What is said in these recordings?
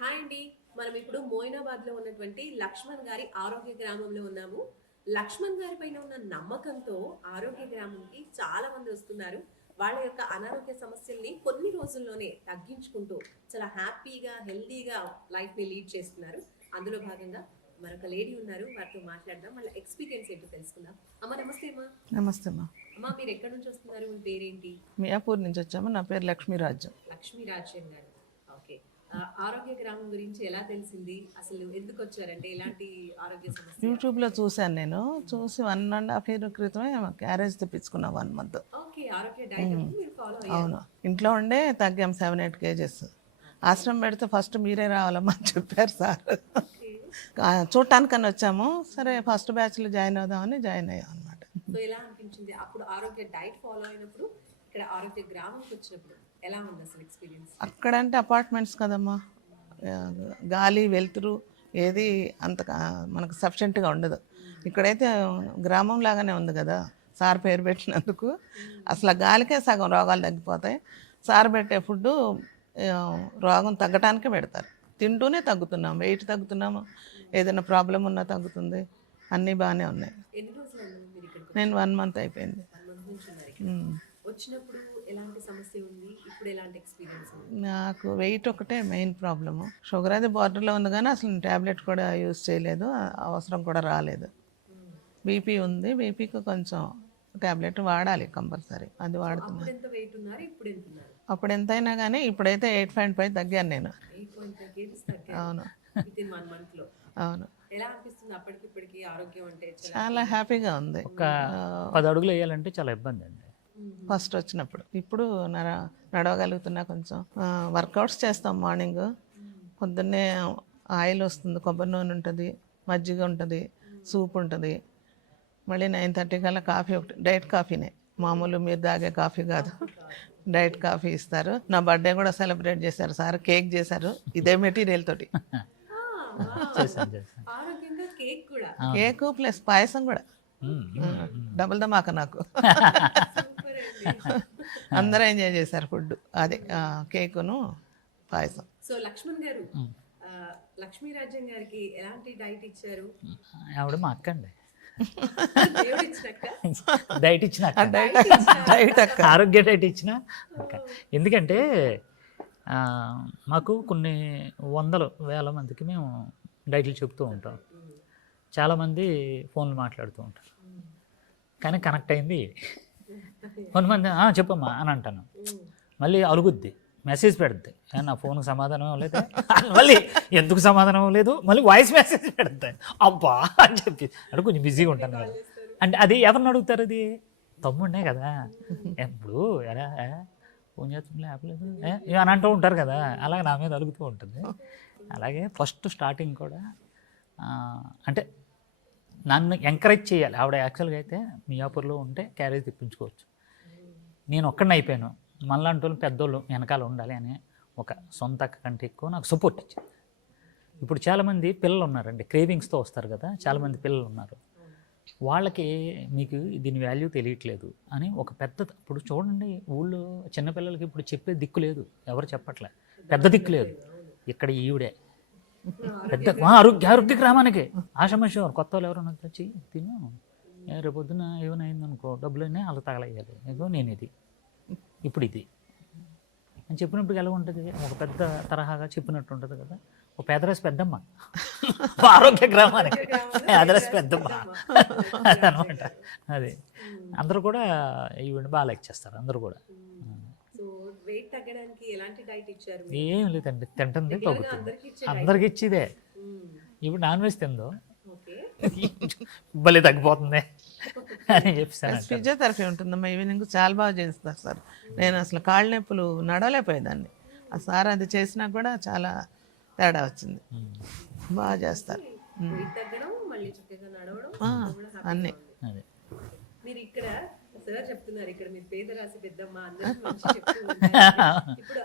Hi అండి. మనం ఇప్పుడు మోయినాబాద్లో ఉన్నటువంటి లక్ష్మణ్ గారి ఆరోగ్య గ్రామంలో ఉన్నాము. లక్ష్మణ్ గారి పైన ఉన్న నమ్మకంతో ఆరోగ్య గ్రామంకి చాలా మంది వస్తున్నారు. వాళ్ళ యొక్క అనారోగ్య సమస్యల్ని కొన్ని రోజుల్లోనే తగ్గించుకుంటూ చాలా హ్యాపీగా, హెల్తీగా లైఫ్‌ని లీడ్ చేస్తున్నారు. అందులో భాగంగా మరొక లేడీ ఉన్నారు. వారితో మాట్లాడదాం. వాళ్ళ ఎక్స్‌పీరియన్స్ ఏంటో తెలుసుకుందాం. అమ్మ నమస్తే అమ్మ. నమస్తే అమ్మా. అమ్మ మీరు ఎక్కడి నుంచి వస్తున్నారు? మీ పేరేంటి? మియాపూర్ నుంచి వచ్చాము. నా పేరు లక్ష్మీరాజ్యం. లక్ష్మీ రాజ్యం గారు. ఓకే. ఆరోగ్య గ్రామం గురించి ఎలా తెలిసింది? అసలు ఎందుకు వచ్చారంటే ఎలాంటి ఆరోగ్య సమస్య? యూట్యూబ్లో చూశాను నేను. చూసి 1.5 ఇయర్ క్రితమే క్యారేజ్ తెప్పించుకున్నా 1 month. ఓకే. ఆరోగ్య డైట్ మీరు ఫాలో అయ్యారు. అవును, ఇంట్లో ఉండే తగ్గాం 7-8 kgs. ఆశ్రమం పెడితే ఫస్ట్ మీరే రావాలమ్మా అని చెప్పారు సార్. ఓకే. చూడటానికని వచ్చాము. సరే ఫస్ట్ బ్యాచ్లో జాయిన్ అవుదామని జాయిన్ అయ్యాం అనమాట. సో ఎలా అనిపించింది అప్పుడు ఆరోగ్య డైట్ ఫాలో అయినప్పుడు, ఇక్కడ ఆరోగ్య గ్రామంకి వచ్చినప్పుడు ఎలా ఉంది అసలు ఎక్స్పీరియన్స్? అక్కడంటే అపార్ట్మెంట్స్ కదమ్మా, గాలి వెలుతురు ఏది అంత మనకు సఫిషియెంట్గా ఉండదు. ఇక్కడైతే గ్రామం లాగానే ఉంది కదా సార్ పేరు పెట్టినందుకు. అసలు గాలికే సగం రోగాలు తగ్గిపోతాయి. సార్ పెట్టే ఫుడ్ రోగం తగ్గటానికే పెడతారు. తింటూనే తగ్గుతున్నాం, వెయిట్ తగ్గుతున్నాము, ఏదైనా ప్రాబ్లం ఉన్నా తగ్గుతుంది, అన్నీ బాగానే ఉన్నాయి. ఎన్ని రోజులు అయింది మీరు ఇక్కడికి? నేను 1 month అయిపోయింది. 1 month నుంచి ఉన్నారు ఇక్కడ. వచ్చినప్పుడు ఎలాంటి సమస్య ఉంది? ఇప్పుడు ఎలాంటి ఎక్స్పీరియన్స్ ఉంది? నాకు వెయిట్ ఒకటే మెయిన్ ప్రాబ్లము. షుగర్ అది బార్డర్లో ఉంది కానీ అసలు ట్యాబ్లెట్ కూడా యూజ్ చేయలేదు, అవసరం కూడా రాలేదు. బీపీ ఉంది, బీపీకి కొంచెం ట్యాబ్లెట్ వాడాలి కంపల్సరీ, అది వాడుతున్నాను. అప్పుడు ఎంత వెయిట్ ఉన్నారు? ఇప్పుడు ఎంత ఉన్నారు? అప్పుడు ఎంతైనా కానీ ఇప్పుడైతే 8.5 తగ్గాను నేను. 8.5 kgs తగ్గారు. అవును వితిన్ 1 month లో. అవును, ఎలా అనిపిస్తుంది అప్పటికి ఇప్పటికి ఆరోగ్యం అంటే? చాలా హ్యాపీగా ఉంది. ఒక 10 అడుగులు వేయాలంటే చాలా ఇబ్బంది అండి ఫస్ట్ వచ్చినప్పుడు. ఇప్పుడు నడవగలుగుతున్నా. కొంచెం వర్కౌట్స్ చేస్తాం. మార్నింగ్ పొద్దున్నే ఆయిల్ వస్తుంది, కొబ్బరి నూనె ఉంటుంది, మజ్జిగ ఉంటుంది, సూప్ ఉంటుంది. మళ్ళీ 9:30 కల్లా కాఫీ ఒకటి, డైట్ కాఫీనే, మామూలు మీరు తాగే కాఫీ కాదు, డైట్ కాఫీ ఇస్తారు. నా బర్త్డే కూడా సెలబ్రేట్ చేశారు సార్, కేక్ చేశారు ఇదే మెటీరియల్ తోటి. చేశాను ఆరోగ్యంగా కేక్ కూడా. కేక్ ప్లస్ పాయసం కూడా, డబుల్ ధమాకా నాకు. సూపర్ అండి. అందరూ ఎంజాయ్ చేశారు ఫుడ్, అదే కేకును పాయసం. సో లక్ష్మణ్ గారు, లక్ష్మీ రాజ్యం గారికి ఎలాంటి డైట్ ఇచ్చారు? ఆవిడ మా అక్క అండి, దేవుడు ఇచ్చినాక డైట్ ఇచ్చిన అక్క. డైట్ అక్క. ఆరోగ్య డైట్ ఇచ్చిన అక్క. ఎందుకంటే మాకు కొన్ని వందల వేల మందికి మేము డైట్లు చెప్తూ ఉంటాం. చాలామంది ఫోన్లు మాట్లాడుతూ ఉంటారు, కానీ కనెక్ట్ అయింది కొంతమంది చెప్పమ్మా అని అంటాను, మళ్ళీ అలుగుద్ది, మెసేజ్ పెడుద్ది, నా ఫోన్కి సమాధానం లేదు, మళ్ళీ ఎందుకు సమాధానం లేదు, మళ్ళీ వాయిస్ మెసేజ్ పెడతాయి, అబ్బా అని చెప్పి అంటే కొంచెం బిజీగా ఉంటాను కదా. అంటే అది ఎవరిని అడుగుతారు? అది తమ్ముడే కదా. ఇప్పుడు ఎలా ఫోన్ చేస్తుంటే ఆపలేదు అని అంటూ ఉంటారు కదా, అలాగే నా మీద అలుగుతూ ఉంటుంది. అలాగే ఫస్ట్ స్టార్టింగ్ కూడా అంటే నన్ను ఎంకరేజ్ చేయాలి ఆవిడ. యాక్చువల్గా అయితే మియాపూర్లో ఉంటే క్యారేజ్ తెప్పించుకోవచ్చు, నేను ఒక్కడిని అయిపోయాను, మనలాంటి వాళ్ళు పెద్దోళ్ళు వెనకాల ఉండాలి అని ఒక సొంత అక్క కంటే ఎక్కువ నాకు సపోర్ట్ ఇచ్చింది. ఇప్పుడు చాలామంది పిల్లలు ఉన్నారండి, క్రేవింగ్స్తో వస్తారు కదా, చాలామంది పిల్లలు ఉన్నారు, వాళ్ళకి మీకు దీని వాల్యూ తెలియట్లేదు అని ఒక పెద్ద, ఇప్పుడు చూడండి ఊళ్ళో చిన్నపిల్లలకి ఇప్పుడు చెప్పే దిక్కు లేదు, ఎవరు చెప్పట్లే, పెద్ద దిక్కు లేదు. ఇక్కడ ఈవిడే పెద్ద ఆరోగ్య గ్రామానికి ఆశమశం. కొత్త వాళ్ళు ఎవరైనా వచ్చి తిను, రేపు పొద్దున ఏమైనా అయిందనుకో డబ్బులన్నీ అలా తగలయ్యాలి, ఏదో నేను ఇది ఇప్పుడు ఇది అని చెప్పినప్పుడు ఎలా ఉంటుంది, ఒక పెద్ద తరహాగా చెప్పినట్టు ఉంటుంది కదా. ఒక పేదరాశి పెద్దమ్మ ఆరోగ్య గ్రామానికి, పేదరాశి పెద్దమ్మ అదనమాట. అది అందరూ కూడా ఈవెంట్ బాగా లైక్ చేస్తారు అందరూ కూడా. వెయిట్ తగ్గడానికి ఎలాంటి డైట్ ఇచ్చారు? ఏం లేదండి, తింటుంది తగ్గుతుంది, అందరికి ఇచ్చిదే. ఇప్పుడు నాన్ వెజ్ తిందో భలే తగ్గిపోతుంది అని చెప్పాను. ఫిజియోథెరపీ ఉంటుందమ్మా, ఈవినింగ్ చాలా బాగా చేస్తారు సార్. నేను అసలు కాళ్ళ నొప్పులు నడవలేకపోయేదాన్ని, ఆ సార్ అది చేసినా కూడా చాలా తేడా వచ్చింది, బాగా చేస్తారు. అన్నీ మీరు ఇక్కడ సార్ చెప్తున్నారు, ఇక్కడ మీరు పేదరాశి పెద్దమ్మ అందరూ మంచి చెప్తూ ఉంటారు. ఇప్పుడు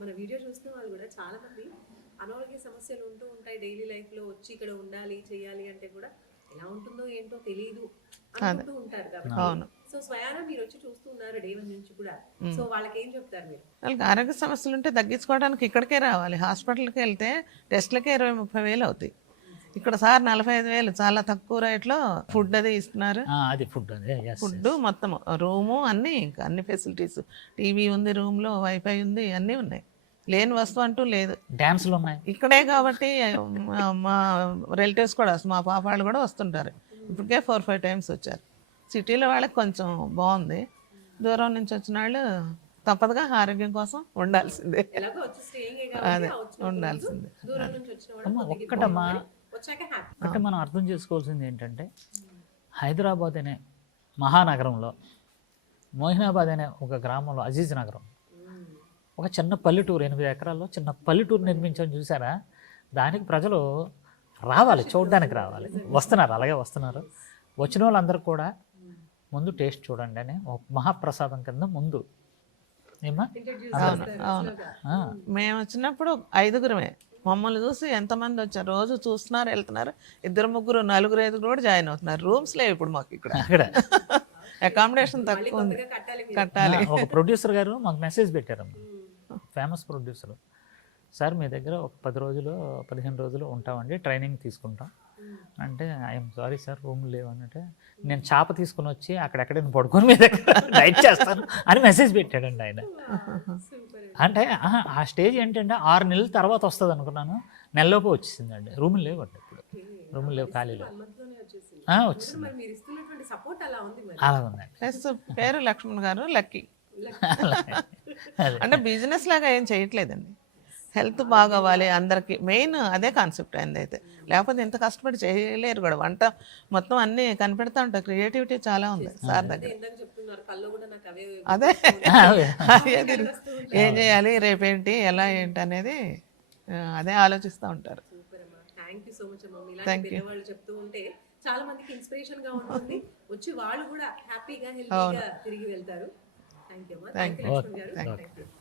మన వీడియో చూస్తున్న వాళ్ళు కూడా చాలా మంది అనారోగ్య సమస్యలు ఉంటూ ఉంటాయి డైలీ లైఫ్ లో, వచ్చి ఇక్కడ ఉండాలి చేయాలి అంటే కూడా ఎలా ఉంటుందో ఏంటో తెలియదు అనుకుంటూ ఉంటారు. కాబట్టి సో స్వయానా మీరు వచ్చి చూస్తున్నారు డే 1 నుంచి కూడా, సో వాళ్ళకి ఏం చెప్తారు మీరు? వాళ్ళకి ఆరోగ్య సమస్యలు ఉంటే తగ్గించుకోవడానికి ఇక్కడికే రావాలి. హాస్పిటల్కి వెళ్తే టెస్ట్లకే 20-30 వేలు అవుతాయి. ఇక్కడ సార్ 45 వేలు చాలా తక్కువ రేట్లో ఫుడ్ అది ఇస్తున్నారు. అది ఫుడ్ అదే ఫుడ్ మొత్తం రూము అన్నీ, ఇంకా అన్ని ఫెసిలిటీస్, టీవీ ఉంది రూమ్లో, వైఫై ఉంది, అన్నీ ఉన్నాయి. లేని వస్తువు అంటూ లేదు. డ్యాన్స్లు ఉన్నాయి ఇక్కడే కాబట్టి మా రిలేటివ్స్ కూడా, మా పాప వాళ్ళు కూడా వస్తుంటారు. ఇప్పటికే 4-5 టైమ్స్ వచ్చారు. సిటీలో వాళ్ళకి కొంచెం బాగుంది. దూరం నుంచి వచ్చిన వాళ్ళు తప్పదుగా ఆరోగ్యం కోసం ఉండాల్సిందే. ఎలాగో వచ్చి స్టేయింగ్ అదే ఉండాల్సిందే. దూరం నుంచి వచ్చిన వాళ్ళు ఒక్కటమ్మా వచ్చాక హ్యాపీ. అంటే మనం అర్థం చేసుకోవాల్సింది ఏంటంటే హైదరాబాద్ అనే మహానగరంలో మోహినాబాద్ అనే ఒక గ్రామంలో అజీజ్ నగరం ఒక చిన్న పల్లెటూరు, 8 ఎకరాల్లో చిన్న పల్లెటూరు నిర్మించని చూసారా? దానికి ప్రజలు రావాలి, చూడడానికి రావాలి, వస్తున్నారు, అలాగే వస్తున్నారు. వచ్చిన వాళ్ళందరూ కూడా ముందు టేస్ట్ చూడండి అని ఒక మహాప్రసాదం కింద ముందు ఏమా అవును. మేము వచ్చినప్పుడు 5గురమే. మమ్మల్ని చూసి ఎంతమంది వచ్చారు, రోజు చూస్తున్నారు, వెళ్తున్నారు. 2-3, 4-5 కూడా జాయిన్ అవుతున్నారు. రూమ్స్ లేవు ఇప్పుడు మాకు ఇక్కడ. అక్కడ అకామిడేషన్ తక్కువ ఉంది, కట్టాలి. ఒక ప్రొడ్యూసర్ గారు మాకు మెసేజ్ పెట్టారు, ఫేమస్ ప్రొడ్యూసర్. సార్ మీ దగ్గర ఒక 10 రోజులు 15 రోజులు ఉంటామండి, ట్రైనింగ్ తీసుకుంటాం అంటే, ఐఎమ్ సారీ సార్ రూమ్ లేవు అంటే, నేను చేప తీసుకుని వచ్చి అక్కడెక్కడైనా పడుకొని మీ దగ్గర డైట్ చేస్తాను అని మెసేజ్ పెట్టాడండి ఆయన. అంటే ఆ స్టేజ్ ఏంటంటే 6 నెలల తర్వాత వస్తుంది అనుకున్నాను, నెలలోపు వచ్చేసిందండి. రూములు లేవండి ఇప్పుడు, రూములు లేవు, ఖాళీ లేవు. వచ్చింది, అలా ఉందండి. ప్లస్ పేరు లక్ష్మణ్ గారు లక్కీ. అంటే బిజినెస్ లాగా ఏం చేయట్లేదండి. హెల్త్ బాగోవాలి అందరికి, మెయిన్ అదే కాన్సెప్ట్ అయింది. అయితే లేకపోతే ఇంత కష్టపడి చేయలేరు కూడా. వంట మొత్తం అన్నీ కనిపెడతా ఉంటారు. క్రియేటివిటీ చాలా ఉంది సార్ దగ్గర. అదే ఏం చేయాలి, రేపేంటి, ఎలా ఏంటి అనేది అదే ఆలోచిస్తూ ఉంటారు. థ్యాంక్ యూ సో మచ్ అమ్మ. ఇలాంటి పెద్దవాళ్ళు చెప్తూ ఉంటే చాలా మందికి ఇన్స్పిరేషన్ గా ఉంటుంది. వచ్చి వాళ్ళు కూడా హ్యాపీగా హెల్తీగా తిరిగి వెళ్తారు. థ్యాంక్ యూ అమ్మ. థ్యాంక్ యూ లక్ష్మణ్ గారు.